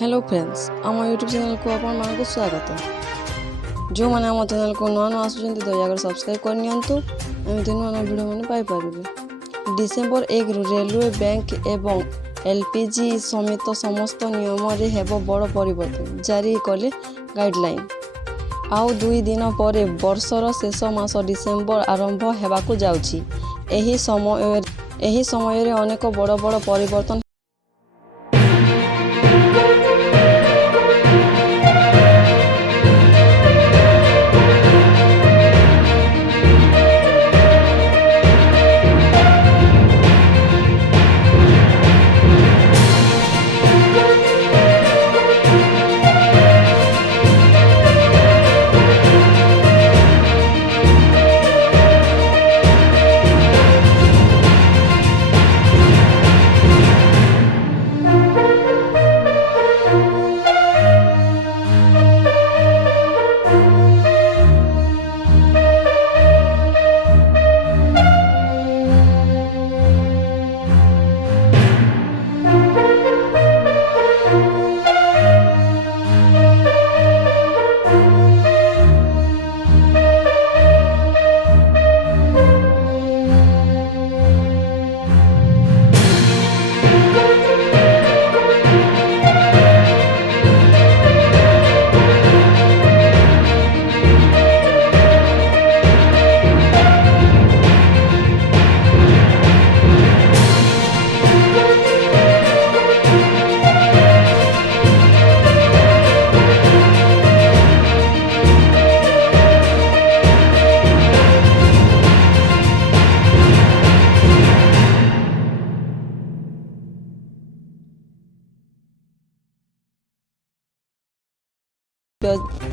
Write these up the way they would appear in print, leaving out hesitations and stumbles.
Hello friends आम YouTube channel को आपको स्वागत जो मैंने आम चैनल को नुआ नुआ आसुँच दयाकर सब्सक्राइब करनी एमती नुआ नुआ भिडियो मैंने पाइपर डिसेम्बर 1 रेलवे बैंक एवं एलपीजी समेत समस्त नियम हेब बड़ परिवर्तन जारी कले गाइडलाइन आउ 2 दिन पर वर्षर शेष मास डिसेम्बर आरंभ होगाकू जाउछि। एही समय अनेक बड़ बड़ परिवर्तन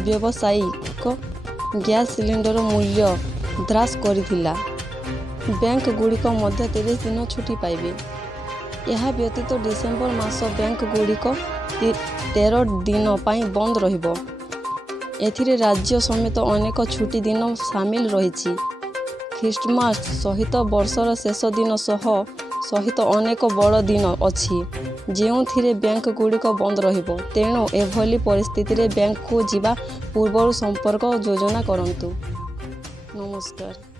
व्यावसायिक गैस सिलिंडर मूल्य ह्रास करिथिला। बैंक गुड़िक मध्य 30 दिन छुट्टी पाइबे। यह व्यतीत डिसेम्बर मास बैंक गुड़िक 13 दिन पाई बंद रहिबो। एथिरे राज्य समेत अनेक छुट्टी दिन सामिल रहिछि। ख्रिस्टमास सहित वर्षर शेष दिन सहित अनेक बड़ दिन अछि जेउथिरे बैंक गुड़िक बंद रहिबो। तेणु एभली परिस्थिति रे बैंक को जिबा पूर्व संपर्क योजना करंतु। नमस्कार।